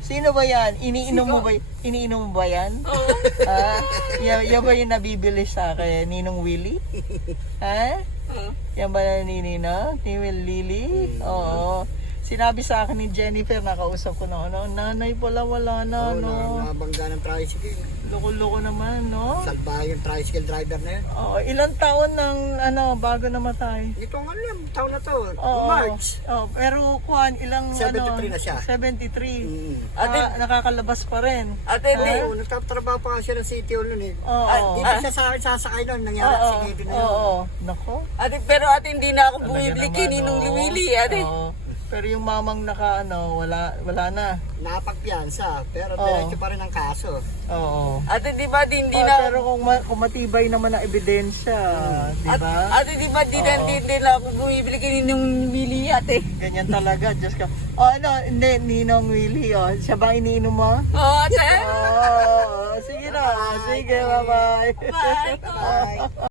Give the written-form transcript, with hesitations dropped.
Sino ba yan? Iniinom mo ba yan? Oo. Ha? Yan ba yung nabibili sa akin? Ninong Willie? Ha? Yan ba na Ninino? Ni Will Lily? Oo. Sinabi sa akin ni Jennifer, nakausap ko na, nanay pala wala na, no? Nabangga ng tricycle. Loko-loko naman, no? Salbahe yung tricycle driver na yun. Oo, ilang taon nang, bago namatay? Ito nga lang, taon na to. Oo. March. Oo, pero kuan, ilang, 73 na siya. 73. Mm. Nakakalabas pa rin. Ate, Ha? Oo, nagtatrabaho pa kasi ng City Hall nun eh. Oo. Dito siya sa akin sasakay nun, nangyari Oo. sa City na yun. Oo. Nako. ate, pero ate, hindi na ako Talaga bumibili naman, kay Ninong oo. Luwili, ate. Oo. Pero yung mamang wala na. Napagpiyansa, pero Oo. diretso pa rin ang kaso. Oo. Ate, di ba, hindi Oh, na... pero kung matibay naman ang ebidensya, di ba? Ate, di ba, hindi na ako bumibili kay Ninong Luwili, ate. Ganyan talaga, Diyos ka. Hindi, Ninong Willie, siya ba iniinom mo? Oo, ate. Sige na, sige, bye-bye. Bye. Bye!